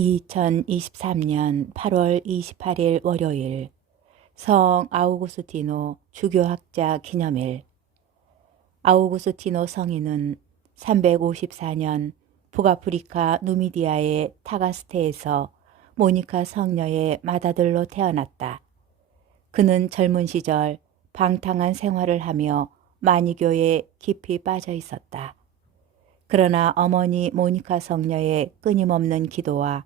2023년 8월 28일 월요일 성 아우구스티노 주교학자 기념일. 아우구스티노 성인은 354년 북아프리카 누미디아의 타가스테에서 모니카 성녀의 맏아들로 태어났다. 그는 젊은 시절 방탕한 생활을 하며 마니교에 깊이 빠져 있었다. 그러나 어머니 모니카 성녀의 끊임없는 기도와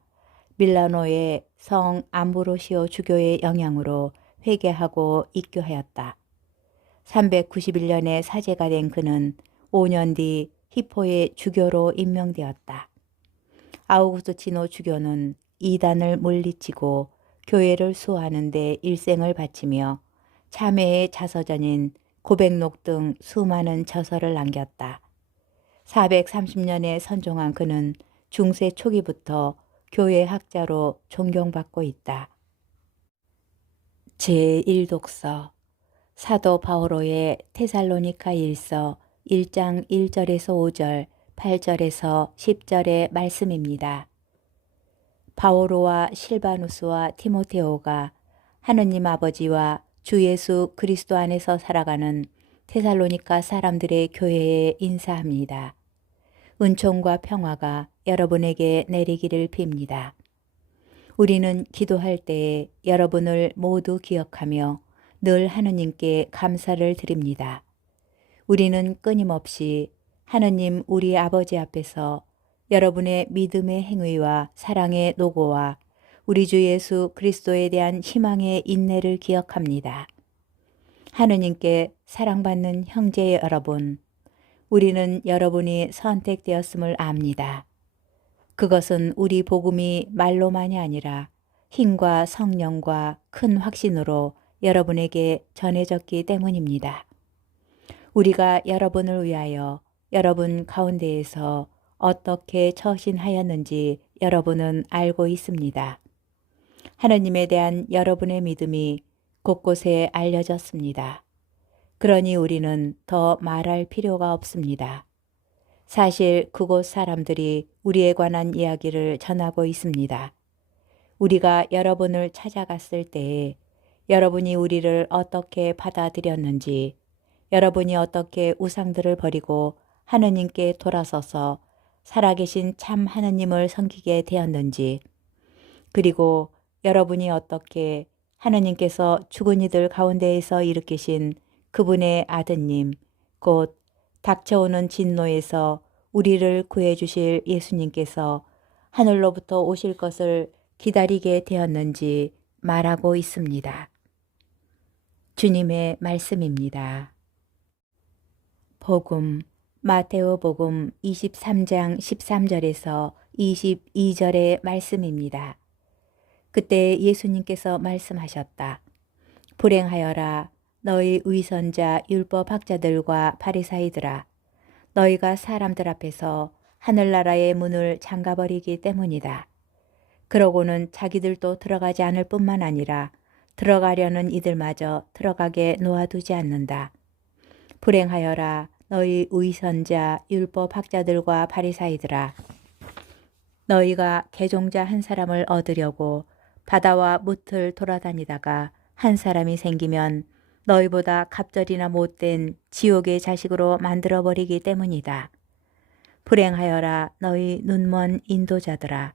밀라노의 성 암브로시오 주교의 영향으로 회개하고 입교하였다. 391년에 사제가 된 그는 5년 뒤 히포의 주교로 임명되었다. 아우구스티노 주교는 이단을 물리치고 교회를 수호하는 데 일생을 바치며 참회의 자서전인 고백록 등 수많은 저서를 남겼다. 430년에 선종한 그는 중세 초기부터 교회 학자로 존경받고 있다. 제1독서 사도 바오로의 테살로니가 1서 1장 1절에서 5절, 8절에서 10절의 말씀입니다. 바오로와 실바누스와 티모테오가 하느님 아버지와 주 예수 그리스도 안에서 살아가는 테살로니가 사람들의 교회에 인사합니다. 은총과 평화가 여러분에게 내리기를 빕니다. 우리는 기도할 때에 여러분을 모두 기억하며 늘 하느님께 감사를 드립니다. 우리는 끊임없이 하느님 우리 아버지 앞에서 여러분의 믿음의 행위와 사랑의 노고와 우리 주 예수 그리스도에 대한 희망의 인내를 기억합니다. 하느님께 사랑받는 형제 여러분, 우리는 여러분이 선택되었음을 압니다. 그것은 우리 복음이 말로만이 아니라 힘과 성령과 큰 확신으로 여러분에게 전해졌기 때문입니다. 우리가 여러분을 위하여 여러분 가운데에서 어떻게 처신하였는지 여러분은 알고 있습니다. 하느님에 대한 여러분의 믿음이 곳곳에 알려졌습니다. 그러니 우리는 더 말할 필요가 없습니다. 사실 그곳 사람들이 우리에 관한 이야기를 전하고 있습니다. 우리가 여러분을 찾아갔을 때에 여러분이 우리를 어떻게 받아들였는지, 여러분이 어떻게 우상들을 버리고 하느님께 돌아서서 살아계신 참 하느님을 섬기게 되었는지, 그리고 여러분이 어떻게 하느님께서 죽은 이들 가운데에서 일으키신 그분의 아드님, 곧 닥쳐오는 진노에서 우리를 구해주실 예수님께서 하늘로부터 오실 것을 기다리게 되었는지 말하고 있습니다. 주님의 말씀입니다. 복음, 마테오 복음 23장 13절에서 22절의 말씀입니다. 그때 예수님께서 말씀하셨다. 불행하여라 너희 위선자 율법학자들과 바리사이들아, 너희가 사람들 앞에서 하늘나라의 문을 잠가버리기 때문이다. 그러고는 자기들도 들어가지 않을 뿐만 아니라 들어가려는 이들마저 들어가게 놓아두지 않는다. 불행하여라 너희 위선자 율법학자들과 바리사이들아, 너희가 개종자 한 사람을 얻으려고 바다와 뭇을 돌아다니다가 한 사람이 생기면 너희보다 갑절이나 못된 지옥의 자식으로 만들어버리기 때문이다. 불행하여라 너희 눈먼 인도자들아,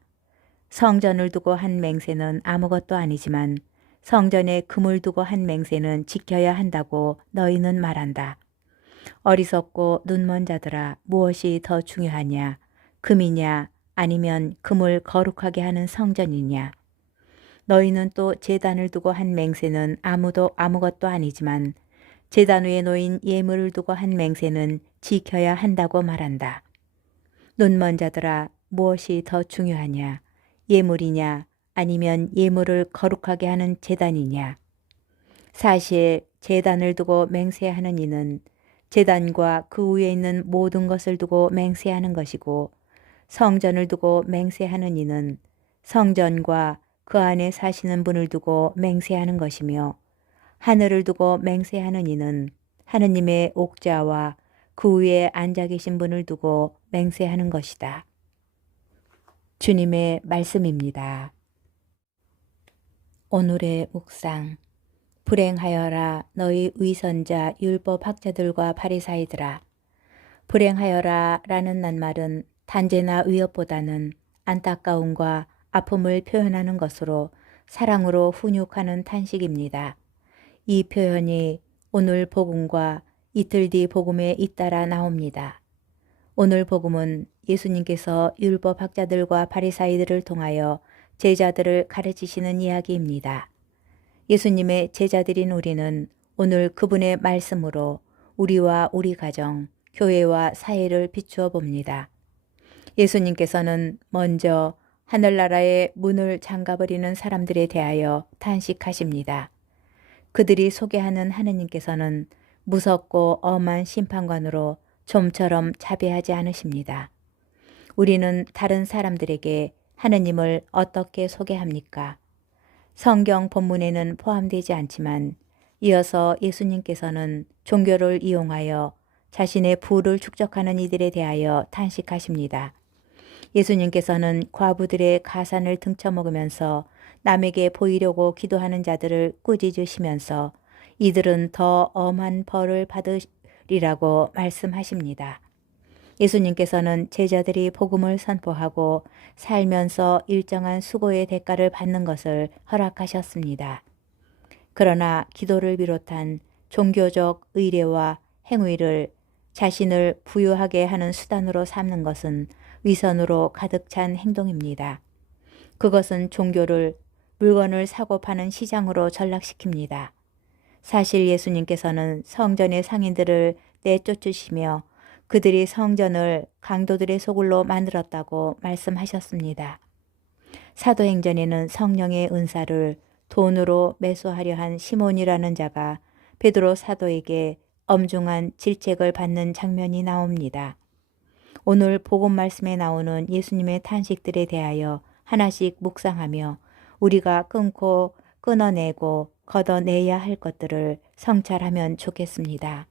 성전을 두고 한 맹세는 아무것도 아니지만 성전에 금을 두고 한 맹세는 지켜야 한다고 너희는 말한다. 어리석고 눈먼 자들아, 무엇이 더 중요하냐? 금이냐 아니면 금을 거룩하게 하는 성전이냐? 너희는 또 제단을 두고 한 맹세는 아무것도 아니지만 제단 위에 놓인 예물을 두고 한 맹세는 지켜야 한다고 말한다. 눈먼 자들아, 무엇이 더 중요하냐? 예물이냐 아니면 예물을 거룩하게 하는 제단이냐? 사실 제단을 두고 맹세하는 이는 제단과 그 위에 있는 모든 것을 두고 맹세하는 것이고, 성전을 두고 맹세하는 이는 성전과 그 안에 사시는 분을 두고 맹세하는 것이며, 하늘을 두고 맹세하는 이는 하느님의 옥좌와 그 위에 앉아 계신 분을 두고 맹세하는 것이다. 주님의 말씀입니다. 오늘의 묵상. 불행하여라 너희 위선자 율법학자들과 바리사이들아. 불행하여라 라는 낱말은 단죄나 위협보다는 안타까움과 아픔을 표현하는 것으로 사랑으로 훈육하는 탄식입니다. 이 표현이 오늘 복음과 이틀 뒤 복음에 잇따라 나옵니다. 오늘 복음은 예수님께서 율법학자들과 바리사이들을 통하여 제자들을 가르치시는 이야기입니다. 예수님의 제자들인 우리는 오늘 그분의 말씀으로 우리와 우리 가정, 교회와 사회를 비추어 봅니다. 예수님께서는 먼저 하늘나라의 문을 잠가버리는 사람들에 대하여 탄식하십니다. 그들이 소개하는 하느님께서는 무섭고 엄한 심판관으로 좀처럼 자비하지 않으십니다. 우리는 다른 사람들에게 하느님을 어떻게 소개합니까? 성경 본문에는 포함되지 않지만 이어서 예수님께서는 종교를 이용하여 자신의 부를 축적하는 이들에 대하여 탄식하십니다. 예수님께서는 과부들의 가산을 등쳐먹으면서 남에게 보이려고 기도하는 자들을 꾸짖으시면서 이들은 더 엄한 벌을 받으리라고 말씀하십니다. 예수님께서는 제자들이 복음을 선포하고 살면서 일정한 수고의 대가를 받는 것을 허락하셨습니다. 그러나 기도를 비롯한 종교적 의례와 행위를 자신을 부유하게 하는 수단으로 삼는 것은 위선으로 가득 찬 행동입니다. 그것은 종교를 물건을 사고 파는 시장으로 전락시킵니다. 사실 예수님께서는 성전의 상인들을 내쫓으시며 그들이 성전을 강도들의 소굴로 만들었다고 말씀하셨습니다. 사도행전에는 성령의 은사를 돈으로 매수하려 한 시몬이라는 자가 베드로 사도에게 엄중한 질책을 받는 장면이 나옵니다. 오늘 복음 말씀에 나오는 예수님의 탄식들에 대하여 하나씩 묵상하며 우리가 끊어내고 걷어내야 할 것들을 성찰하면 좋겠습니다.